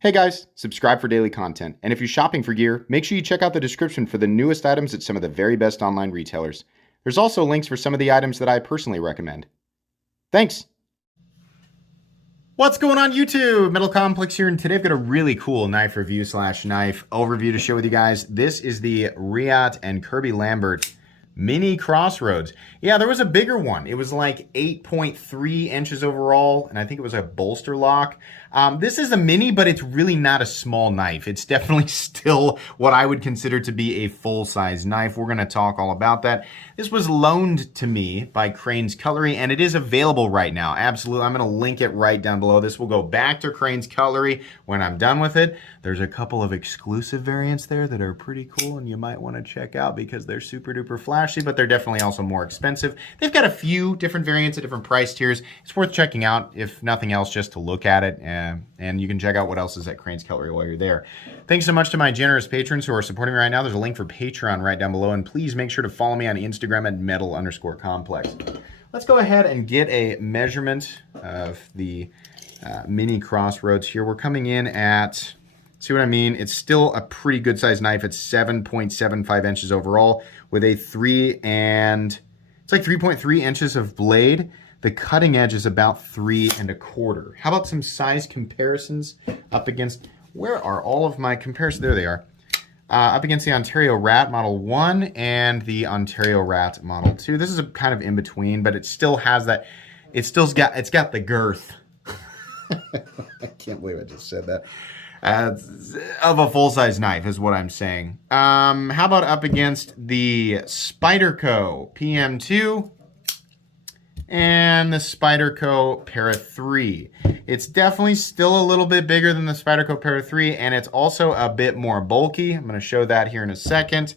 Hey guys, subscribe for daily content. And if you're shopping for gear, make sure you check out the description for the newest items at some of the very best online retailers. There's also links for some of the items that I personally recommend. Thanks! What's going on YouTube? Metal Complex here, and today I've got a really cool knife review / knife overview to share with you guys. This is the Reate and Kirby Lambert Mini Crossroads. Yeah, there was a bigger one. It was like 8.3 inches overall, and I think it was a bolster lock. This is a mini, but it's really not a small knife. It's definitely still what I would consider to be a full-size knife. We're going to talk all about that. This was loaned to me by Crane's Cutlery, and it is available right now. Absolutely. I'm going to link it right down below. This will go back to Crane's Cutlery when I'm done with it. There's a couple of exclusive variants there that are pretty cool, and you might want to check out because they're super duper flashy, but they're definitely also more expensive. They've got a few different variants at different price tiers. It's worth checking out, if nothing else, just to look at it. And you can check out what else is at Crane's Cutlery while you're there. Thanks so much to my generous patrons who are supporting me right now. There's a link for Patreon right down below. And please make sure to follow me on Instagram at metal_complex. Let's go ahead and get a measurement of the Mini Crossroads here. We're coming in at, see what I mean? It's still a pretty good sized knife. It's 7.75 inches overall with a 3.3 inches of blade. The cutting edge is about 3 1/4. How about some size comparisons up against, where are all of my comparisons? There they are. Up against the Ontario Rat Model 1 and the Ontario Rat Model 2. This is a kind of in between, but it still has that, it's got the girth. I can't believe I just said that. Of a full-size knife is what I'm saying. How about up against the Spyderco PM2 and the Spyderco Para 3. It's definitely still a little bit bigger than the Spyderco Para 3, and it's also a bit more bulky. I'm going to show that here in a second.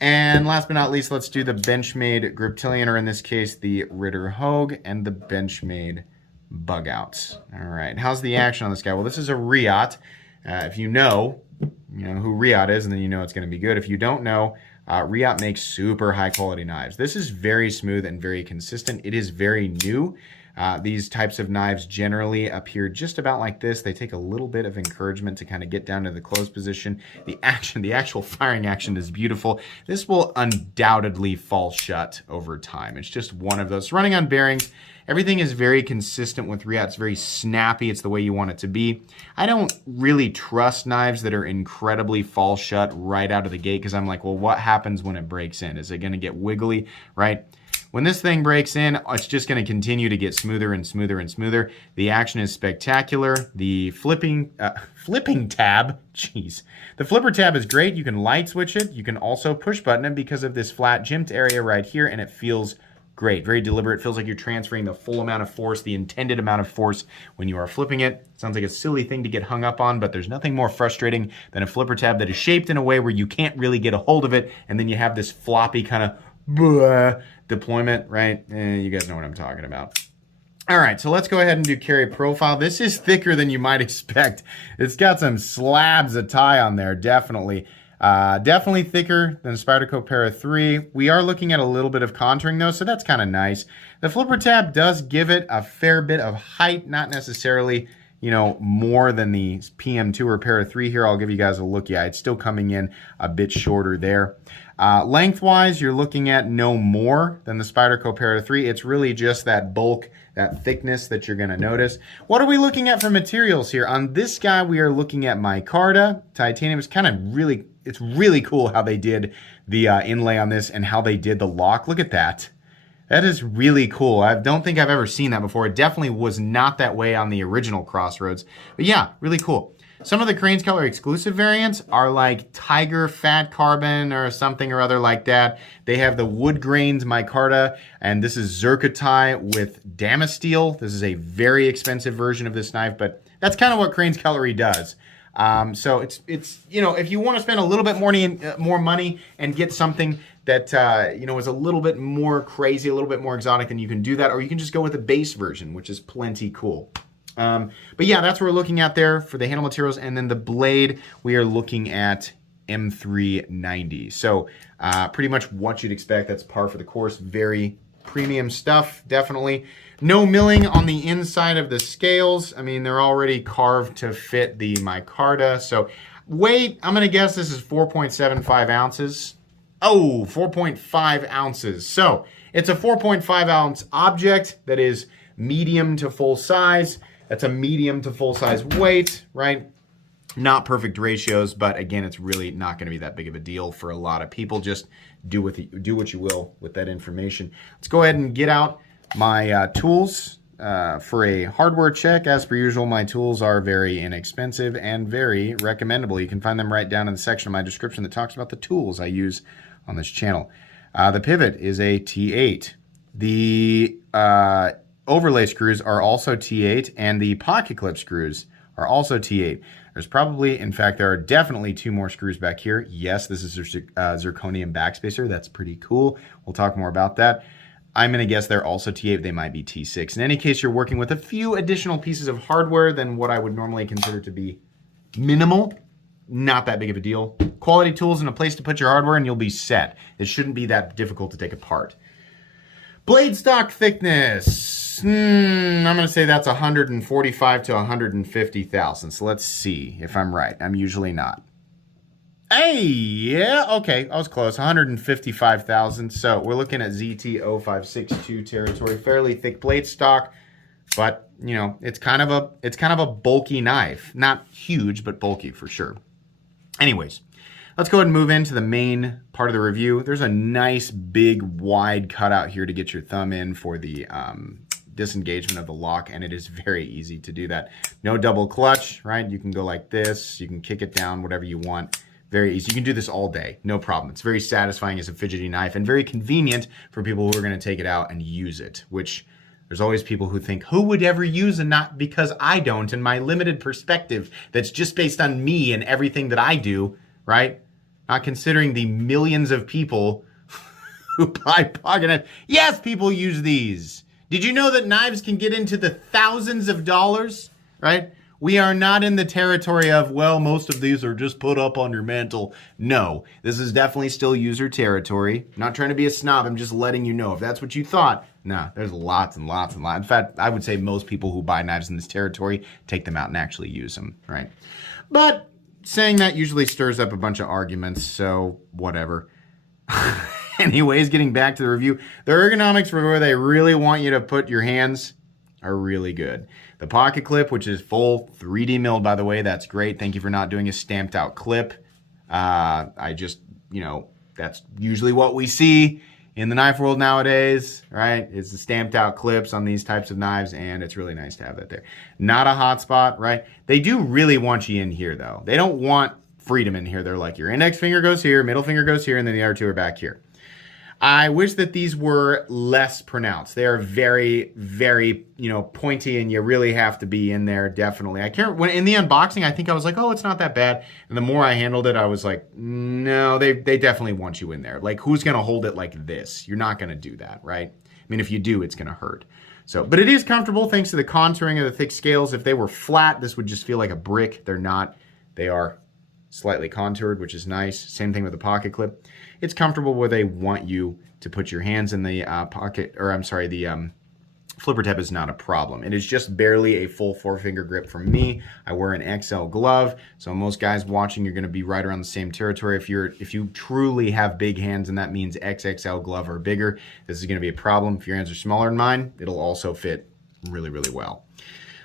And last but not least, let's do the Benchmade Griptilian, or in this case, the Ritter Hogue, and the Benchmade Bug Outs. All right, how's the action on this guy? Well, this is a Reate. If you know who Reate is, and then you know it's going to be good. If you don't know, Reate makes super high quality knives. This is very smooth and very consistent. It is very new. These types of knives generally appear just about like this. They take a little bit of encouragement to kind of get down to the close position. The actual firing action is beautiful. This will undoubtedly fall shut over time. It's just one of those. Running on bearings, everything is very consistent with Reate. It's very snappy. It's the way you want it to be. I don't really trust knives that are incredibly fall shut right out of the gate because I'm like, well, what happens when it breaks in? Is it going to get wiggly, right? When this thing breaks in, it's just going to continue to get smoother and smoother and smoother. The action is spectacular. The flipping tab, jeez. The flipper tab is great. You can light switch it. You can also push button it because of this flat jimped area right here, and it feels great. Very deliberate. It feels like you're transferring the full amount of force, the intended amount of force when you are flipping it. Sounds like a silly thing to get hung up on, but there's nothing more frustrating than a flipper tab that is shaped in a way where you can't really get a hold of it, and then you have this floppy kind of deployment, right? You guys know what I'm talking about. All right, so let's go ahead and do carry profile. This is thicker than you might expect. It's got some slabs of tie on there, definitely. Definitely thicker than Spyderco Para 3. We are looking at a little bit of contouring though, so that's kind of nice. The flipper tab does give it a fair bit of height, not necessarily, more than the PM2 or Para 3 here. I'll give you guys a look. Yeah, it's still coming in a bit shorter there. Lengthwise, you're looking at no more than the Spyderco Para 3. It's really just that bulk, that thickness that you're going to notice. What are we looking at for materials here? On this guy, we are looking at micarta. Titanium is kind of really, it's really cool how they did the inlay on this and how they did the lock. Look at that. That is really cool. I don't think I've ever seen that before. It definitely was not that way on the original Crossroads. But yeah, really cool. Some of the Crane's Cutlery exclusive variants are like Tiger Fat Carbon or something or other like that. They have the wood grains micarta, and this is zircotai with Damasteel. This is a very expensive version of this knife, but that's kind of what Crane's Cutlery does. So it's if you want to spend a little bit more money and get something that is a little bit more crazy, a little bit more exotic, then you can do that, or you can just go with the base version, which is plenty cool. But yeah, that's what we're looking at there for the handle materials. And then the blade, we are looking at M390. So pretty much what you'd expect. That's par for the course. Very premium stuff, definitely. No milling on the inside of the scales. I mean, they're already carved to fit the micarta. So weight, I'm going to guess this is 4.75 ounces. Oh, 4.5 ounces. So it's a 4.5 ounce object that is medium to full size. That's a medium to full size weight, right? Not perfect ratios, but again, it's really not going to be that big of a deal for a lot of people. Just do what you will with that information. Let's go ahead and get out my tools for a hardware check. As per usual, my tools are very inexpensive and very recommendable. You can find them right down in the section of my description that talks about the tools I use on this channel. The pivot is a T8. The overlay screws are also T8, and the pocket clip screws are also T8. There's probably, in fact, there are definitely 2 more screws back here. Yes, this is a zirconium backspacer. That's pretty cool. We'll talk more about that. I'm going to guess they're also T8. They might be T6. In any case, you're working with a few additional pieces of hardware than what I would normally consider to be minimal. Not that big of a deal. Quality tools and a place to put your hardware and you'll be set. It shouldn't be that difficult to take apart. Blade stock thickness. I'm going to say that's 145 to 150 thousandths. So let's see if I'm right. I'm usually not. Hey, yeah, okay, I was close. 155 thousandths. So we're looking at ZT0562 territory. Fairly thick blade stock, but you know, it's kind of a bulky knife. Not huge, but bulky for sure. Anyways, let's go ahead and move into the main part of the review. There's a nice big wide cutout here to get your thumb in for the disengagement of the lock, and it is very easy to do that. No double clutch, right? You can go like this, you can kick it down, whatever you want. Very easy. You can do this all day, no problem. It's very satisfying as a fidgety knife and very convenient for people who are going to take it out and use it, which there's always people who think, who would ever use a knife? Because I don't, and my limited perspective that's just based on me and everything that I do, right? Not considering the millions of people who buy pocket knives. Yes, people use these. Did you know that knives can get into the thousands of dollars, right? We are not in the territory of, well, most of these are just put up on your mantle. No, this is definitely still user territory. I'm not trying to be a snob. I'm just letting you know. If that's what you thought, nah, there's lots and lots and lots. In fact, I would say most people who buy knives in this territory take them out and actually use them, right? But saying that usually stirs up a bunch of arguments, so whatever. Anyways, getting back to the review, the ergonomics for where they really want you to put your hands are really good. The pocket clip, which is full 3D milled, by the way, that's great. Thank you for not doing a stamped out clip. I just, you know, that's usually what we see in the knife world nowadays, right? It's the stamped out clips on these types of knives, and it's really nice to have that there. Not a hot spot, right? They do really want you in here, though. They don't want freedom in here. They're like, your index finger goes here, middle finger goes here, and then the other two are back here. I wish that these were less pronounced. They are very, very, you know, pointy, and you really have to be in there, definitely. I can't, when in the unboxing, I think I was like, oh, it's not that bad. And the more I handled it, I was like, no, they definitely want you in there. Like, who's going to hold it like this? You're not going to do that, right? I mean, if you do, it's going to hurt. So, but it is comfortable thanks to the contouring of the thick scales. If they were flat, this would just feel like a brick. They're not. They are slightly contoured, which is nice. Same thing with the pocket clip. It's comfortable where they want you to put your hands in the pocket, or I'm sorry, the flipper tab is not a problem. It is just barely a full 4-finger grip for me. I wear an XL glove, so most guys watching, you're going to be right around the same territory. If you truly have big hands, and that means XXL glove or bigger, this is going to be a problem. If your hands are smaller than mine, it'll also fit really, really well.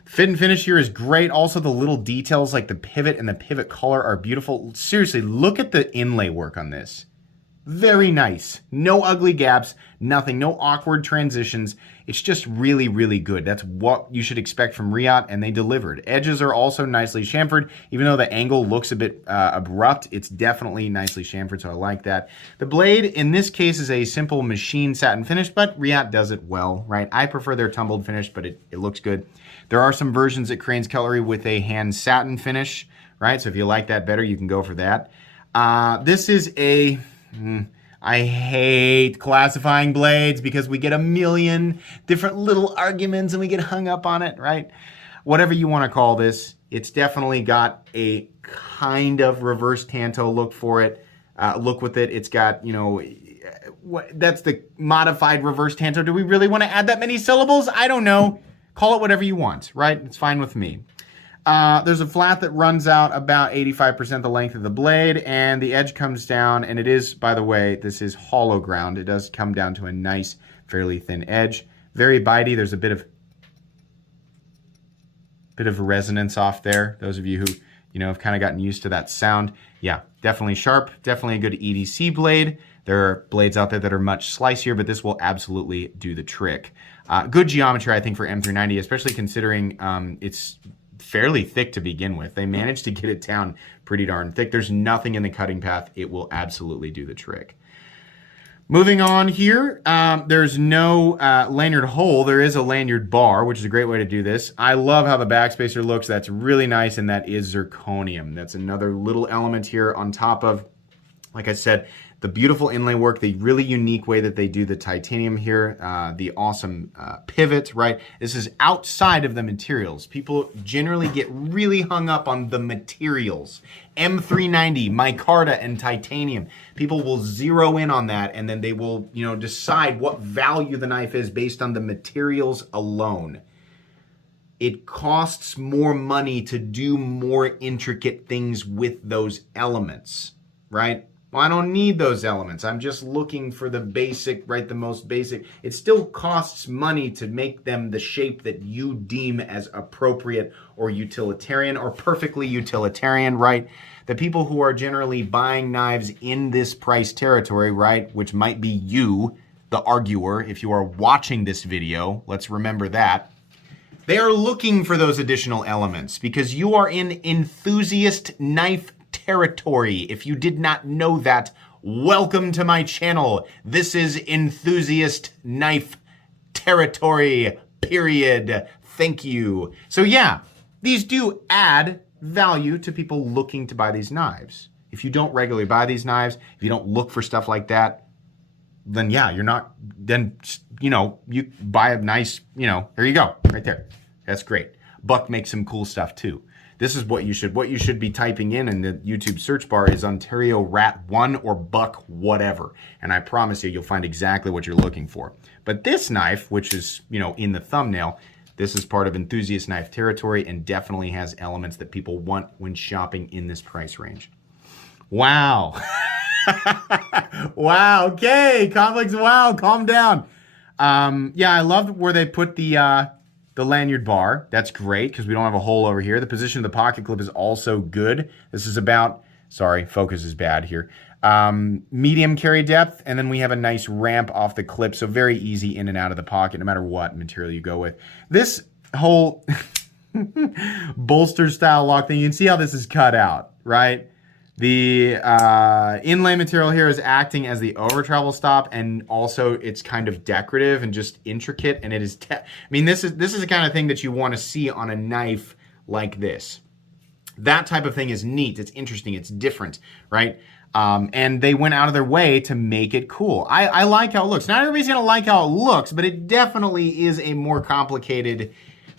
Fit and finish here is great. Also, the little details like the pivot and the pivot collar are beautiful. Seriously, look at the inlay work on this. Very nice. No ugly gaps, nothing, no awkward transitions. It's just really, really good. That's what you should expect from Reate, and they delivered. Edges are also nicely chamfered. Even though the angle looks a bit abrupt, it's definitely nicely chamfered, so I like that. The blade, in this case, is a simple machine satin finish, but Reate does it well, right? I prefer their tumbled finish, but it looks good. There are some versions at Crane's Cutlery with a hand satin finish, right? So if you like that better, you can go for that. This is a... I hate classifying blades because we get a million different little arguments and we get hung up on it, right? Whatever you want to call this, it's definitely got a kind of reverse tanto look for it. Look with it. It's got, you know, that's the modified reverse tanto. Do we really want to add that many syllables? I don't know. Call it whatever you want, right? It's fine with me. There's a flat that runs out about 85% the length of the blade, and the edge comes down, and it is, by the way, this is hollow ground. It does come down to a nice, fairly thin edge. Very bitey. There's a bit of resonance off there. Those of you who, have kind of gotten used to that sound. Yeah, definitely sharp. Definitely a good EDC blade. There are blades out there that are much slicier, but this will absolutely do the trick. Good geometry, I think, for M390, especially considering it's fairly thick to begin with. They managed to get it down pretty darn thick. There's nothing in the cutting path. It will absolutely do the trick. Moving on here, there's no lanyard hole. There is a lanyard bar, which is a great way to do this. I love how the backspacer looks. That's really nice, and that is zirconium. That's another little element here on top of, like I said, the beautiful inlay work, the really unique way that they do the titanium here, the awesome pivot, right? This is outside of the materials. People generally get really hung up on the materials. M390, micarta, and titanium. People will zero in on that, and then they will, decide what value the knife is based on the materials alone. It costs more money to do more intricate things with those elements, right? Well, I don't need those elements. I'm just looking for the basic, right? The most basic. It still costs money to make them the shape that you deem as appropriate or utilitarian or perfectly utilitarian, right? The people who are generally buying knives in this price territory, right? Which might be you, the arguer, if you are watching this video. Let's remember that. They are looking for those additional elements because you are in enthusiast knife territory. If you did not know that, welcome to my channel. This is enthusiast knife territory, period. Thank you. So yeah, these do add value to people looking to buy these knives. If you don't regularly buy these knives, if you don't look for stuff like that, then yeah, you're not, then, you buy a nice, there you go, right there. That's great. Buck makes some cool stuff too. This is what you should be typing in the YouTube search bar is Ontario Rat 1 or Buck whatever. And I promise you'll find exactly what you're looking for. But this knife, which is, in the thumbnail, this is part of enthusiast knife territory and definitely has elements that people want when shopping in this price range. Wow. Wow. Okay. Complex. Wow. Calm down. Yeah, I love where they put the lanyard bar. That's great because we don't have a hole over here. The position of the pocket clip is also good. This is about, sorry, focus is bad here. Medium carry depth, and then we have a nice ramp off the clip, so very easy in and out of the pocket no matter what material you go with. This whole bolster style lock thing, you can see how this is cut out, right? The inlay material here is acting as the over travel stop, and also it's kind of decorative and just intricate, and it is, this is the kind of thing that you want to see on a knife like this. That type of thing is neat, it's interesting, it's different, right? And they went out of their way to make it cool. I like how it looks. Not everybody's gonna like how it looks, but it definitely is a more complicated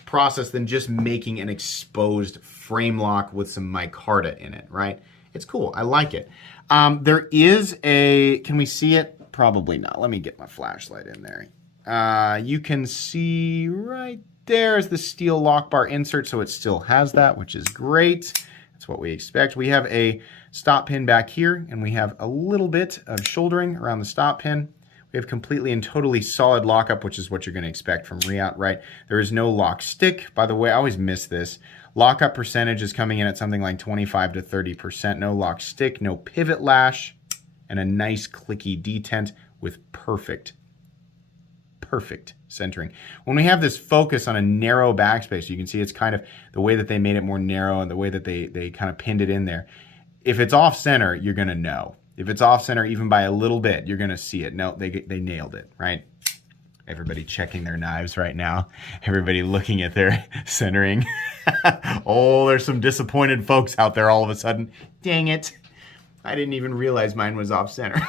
process than just making an exposed frame lock with some micarta in it, right? It's cool. I like it. There is a, can we see it? Probably not. Let me get my flashlight in there. You can see right there is the steel lock bar insert, so it still has that, which is great. That's what we expect. We have a stop pin back here, and we have a little bit of shouldering around the stop pin. We have completely and totally solid lockup, which is what you're going to expect from Reate, right? There is no lock stick. By the way, I always miss this. Lockup percentage is coming in at something like 25 to 30%. No lock stick, no pivot lash, and a nice clicky detent with perfect centering. When we have this focus on a narrow backspace, you can see it's kind of the way that they made it more narrow and the way that they kind of pinned it in there. If it's off center, you're going to know. If it's off center even by a little bit, you're going to see it. No, they nailed it, right? Everybody checking their knives right now. Everybody looking at their centering. Oh, there's some disappointed folks out there all of a sudden. Dang it. I didn't even realize mine was off center.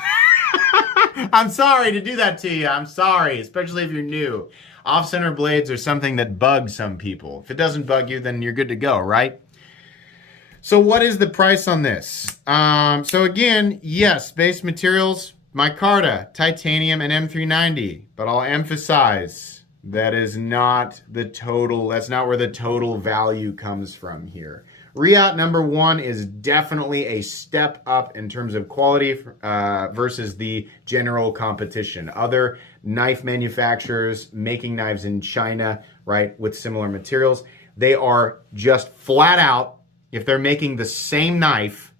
I'm sorry to do that to you. I'm sorry, especially if you're new. Off center blades are something that bugs some people. If it doesn't bug you, then you're good to go, right? So what is the price on this? So again, yes, base materials, micarta, titanium, and M390. But I'll emphasize that is not the total. That's not where the total value comes from here. Reate number 1 is definitely a step up in terms of quality versus the general competition. Other knife manufacturers making knives in China, right, with similar materials, they are just flat out, if they're making the same knife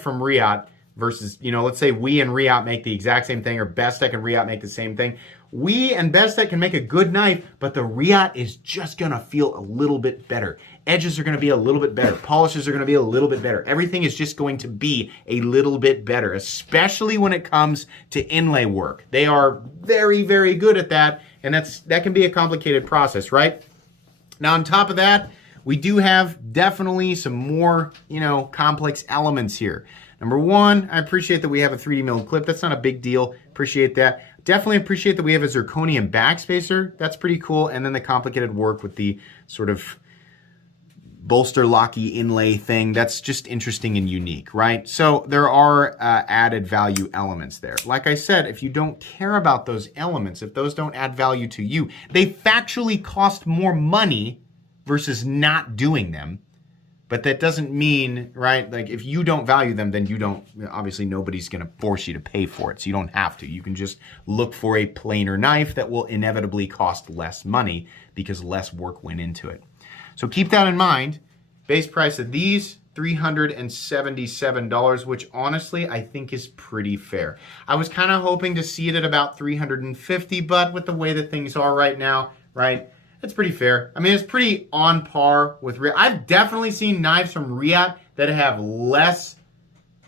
from Reate versus, let's say we and Reate make the exact same thing, or Bestech and Reate make the same thing. We and Bestech can make a good knife, but the Reate is just gonna feel a little bit better. Edges are gonna be a little bit better. Polishes are gonna be a little bit better. Everything is just going to be a little bit better, especially when it comes to inlay work. They are very, very good at that, and that can be a complicated process, right? Now, on top of that, we do have definitely some more, complex elements here. Number 1, I appreciate that we have a 3D milled clip. That's not a big deal. Appreciate that. Definitely appreciate that we have a zirconium backspacer. That's pretty cool. And then the complicated work with the sort of bolster locky inlay thing. That's just interesting and unique, right? So there are added value elements there. Like I said, if you don't care about those elements, if those don't add value to you, they factually cost more money versus not doing them. But that doesn't mean, right, like if you don't value them, then you don't, obviously nobody's going to force you to pay for it. So you don't have to. You can just look for a plainer knife that will inevitably cost less money because less work went into it. So keep that in mind. Base price of these, $377, which honestly I think is pretty fair. I was kind of hoping to see it at about $350, but with the way that things are right now, right, it's pretty fair. I mean, it's pretty on par with Reate. I've definitely seen knives from Reate that have less,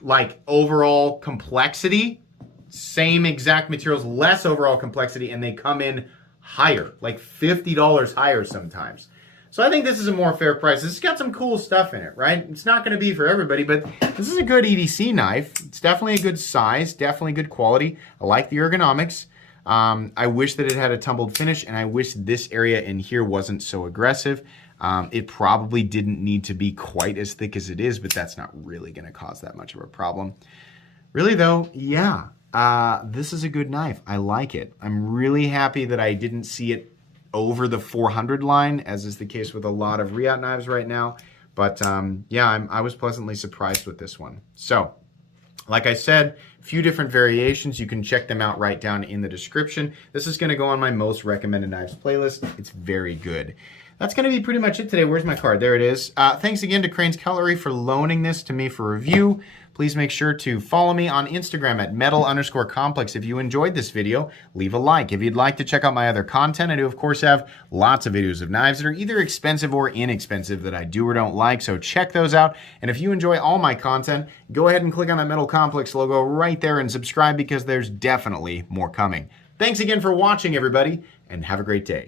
like, overall complexity. Same exact materials, less overall complexity, and they come in higher, like $50 higher sometimes. So I think this is a more fair price. This has got some cool stuff in it, right? It's not going to be for everybody, but this is a good EDC knife. It's definitely a good size, definitely good quality. I like the ergonomics. I wish that it had a tumbled finish, and I wish this area in here wasn't so aggressive. It probably didn't need to be quite as thick as it is, but that's not really going to cause that much of a problem. Really though, yeah, this is a good knife. I like it. I'm really happy that I didn't see it over the 400 line, as is the case with a lot of Reate knives right now. But yeah, I was pleasantly surprised with this one. So, like I said, a few different variations. You can check them out right down in the description. This is going to go on my most recommended knives playlist. It's very good. That's going to be pretty much it today. Where's my card? There it is. Thanks again to Crane's Cutlery for loaning this to me for review. Please make sure to follow me on Instagram at metal_complex. If you enjoyed this video, leave a like. If you'd like to check out my other content, I do of course have lots of videos of knives that are either expensive or inexpensive that I do or don't like, so check those out. And if you enjoy all my content, go ahead and click on that Metal Complex logo right there and subscribe, because there's definitely more coming. Thanks again for watching, everybody, and have a great day.